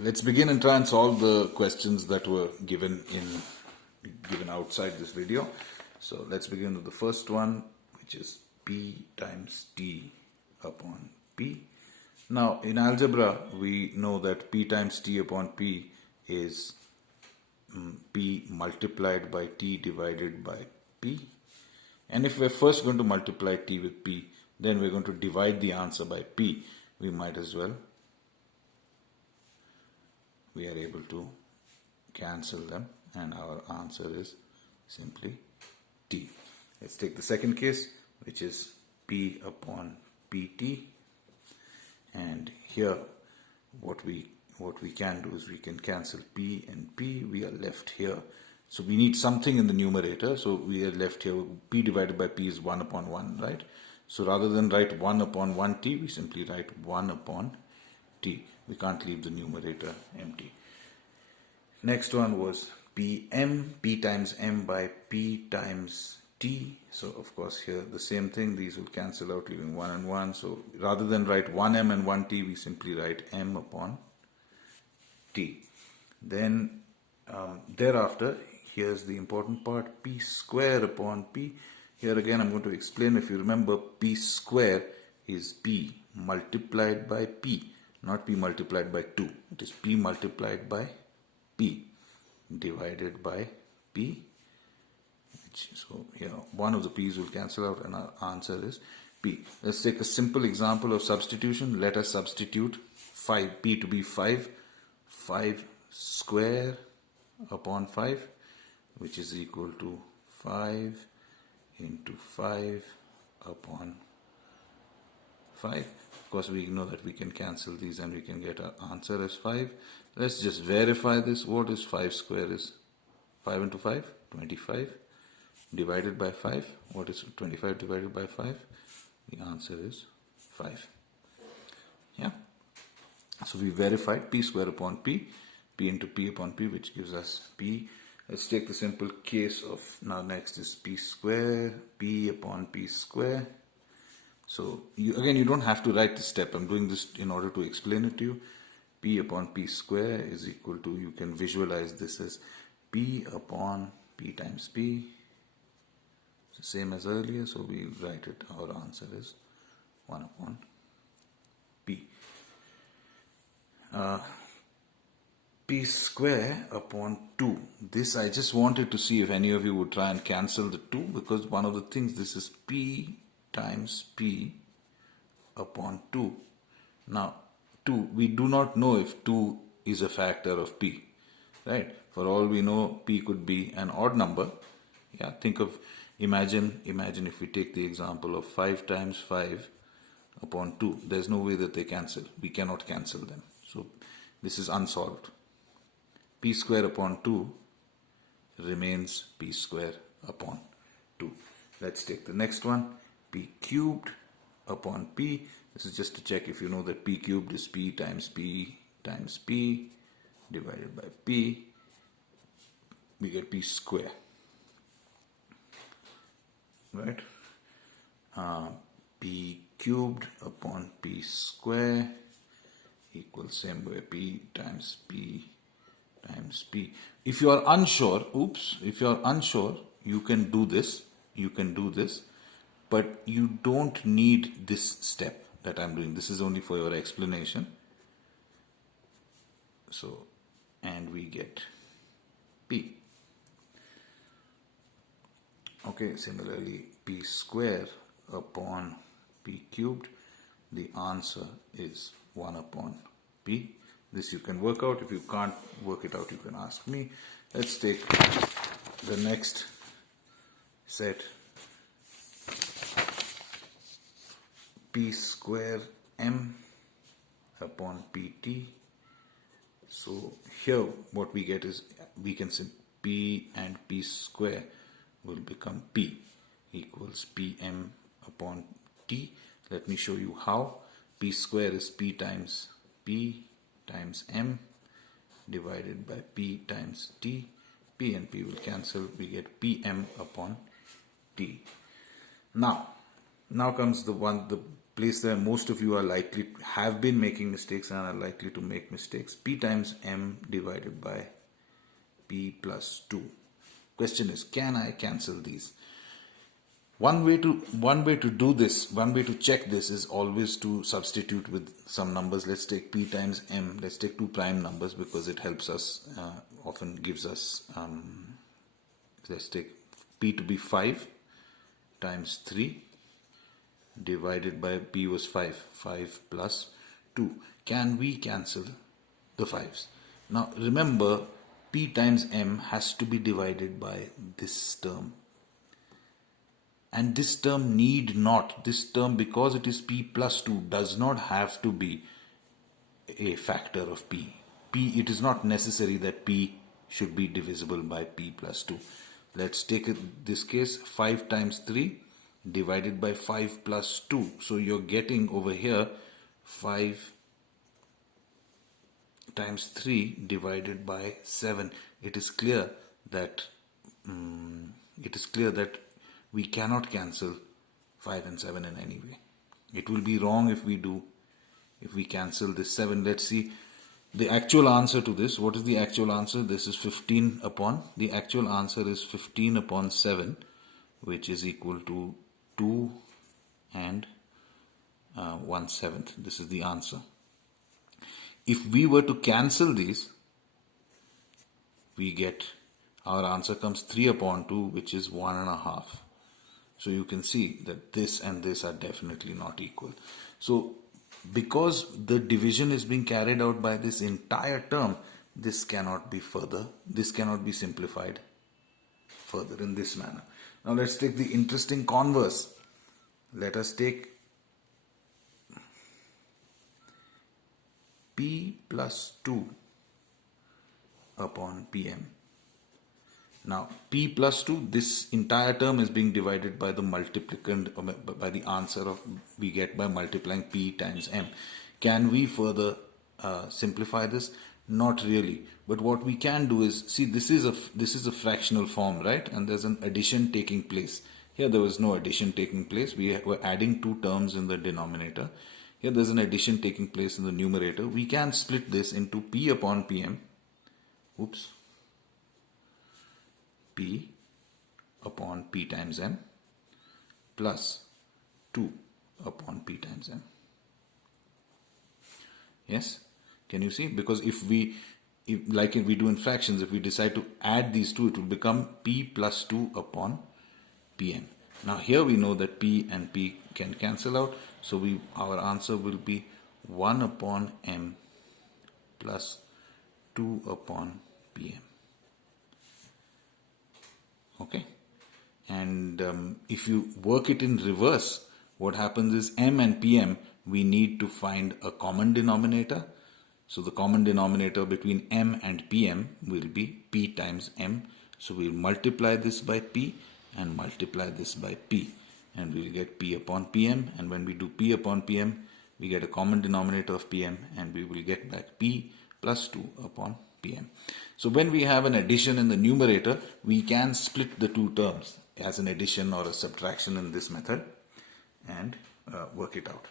let's begin and try and solve the questions that were given outside this video. So let's begin with the first one, which is P times T upon P. Now in algebra we know that P times T upon P is P multiplied by T divided by P. And if we're first going to multiply T with P, then we're going to divide the answer by P. We might as well. We are able to cancel them and our answer is simply T. Let's take the second case, which is P upon PT. And here what we can do is we can cancel P and P. We are left here. So we need something in the numerator. So we are left here. P divided by P is 1 upon 1, right? So rather than write 1 upon 1T, we simply write 1 upon T. We can't leave the numerator empty. Next one was PM, P times M by P times T. So of course here the same thing. These will cancel out, leaving 1 and 1. So rather than write 1M and 1T, we simply write M upon T. Then thereafter, here's the important part, P square upon P. Here again I'm going to explain. If you remember, P square is P multiplied by P, not P multiplied by 2. It is P multiplied by P divided by P. So here one of the P's will cancel out and our answer is P. Let's take a simple example of substitution. Let us substitute 5, P to be 5 square upon 5, which is equal to 5 into 5 upon 5. Of course, we know that we can cancel these and we can get our answer as 5. Let's just verify this. What is 5 square is? 5 into 5? 25. Divided by 5. What is 25 divided by 5? The answer is 5. Yeah. So we verified P square upon P, P into P upon P, which gives us P. Let's take the simple case of, now next is P square, P upon P square. So you don't have to write this step. I'm doing this in order to explain it to you. P upon P square is equal to, you can visualize this as P upon P times P. It's the same as earlier, so we write it. Our answer is 1 upon P. P square upon 2. This I just wanted to see if any of you would try and cancel the 2, because one of the things, this is P times P upon 2. Now 2, we do not know if 2 is a factor of P, right? For all we know, P could be an odd number. Yeah, imagine if we take the example of 5 times 5 upon 2. There's no way that they cancel. We cannot cancel them. So this is unsolved. P square upon 2 remains P square upon 2. Let's take the next one. P cubed upon P. This is just to check if you know that P cubed is P times P times P divided by P. We get P square. Right? P cubed upon P square equals same way, P times P times P. If you are unsure, you can do this. But you don't need this step that I'm doing. This is only for your explanation. So, and we get P. Okay, similarly, P square upon P cubed. The answer is 1 upon P. This you can work out. If you can't work it out, you can ask me. Let's take the next set. P square M upon PT. So here what we get is, we can say P and P square will become P equals PM upon T. Let me show you how. P square is P times M divided by P times T. P and P will cancel. We get PM upon T. Now comes the place there. Most of you have been making mistakes and are likely to make mistakes. P times m divided by p plus 2. Question is, can I cancel these? One way to do this, one way to check this is always to substitute with some numbers. Let's take p times m. Let's take two prime numbers because it helps us, often gives us, let's take p to be 5 times 3 divided by p was 5 plus 2. Can we cancel the 5s? Now remember, p times m has to be divided by this term. And this term because it is p plus 2, does not have to be a factor of p. It is not necessary that p should be divisible by p plus 2. Let's take this case, 5 times 3 divided by 5 plus 2. So you're getting over here 5 times 3 divided by 7. It is clear that we cannot cancel 5 and 7 in any way. It will be wrong if we cancel this 7. Let's see the actual answer to this. What is the actual answer? This is 15 upon, the actual answer is 15 upon 7, which is equal to 2 and 1/7. This is the answer. If we were to cancel these, we get, our answer comes 3 upon 2, which is 1.5. So you can see that this and this are definitely not equal. So because the division is being carried out by this entire term, this cannot be simplified further in this manner. Now let's take the interesting converse. Let us take p plus 2 upon pm. Now p plus 2, this entire term is being divided by the multiplicand, by the answer we get by multiplying p times m. Can we further simplify this? Not really. But what we can do is, see, this is a fractional form, right? And there's an addition taking place. Here there was no addition taking place. We were adding two terms in the denominator. Here there's an addition taking place in the numerator. We can split this into p upon pm. P upon p times m plus 2 upon p times m. Yes? Can you see? Because like we do in fractions, if we decide to add these two, it will become p plus 2 upon pm. Now here we know that p and p can cancel out, so our answer will be 1 upon m plus 2 upon pm. Okay, and if you work it in reverse, what happens is m and pm, we need to find a common denominator. So the common denominator between m and pm will be p times m. So we'll multiply this by p and multiply this by p, and we'll get p upon pm. And when we do p upon pm, we get a common denominator of pm, and we will get back p plus 2 upon pm. So when we have an addition in the numerator, we can split the two terms as an addition or a subtraction in this method and work it out.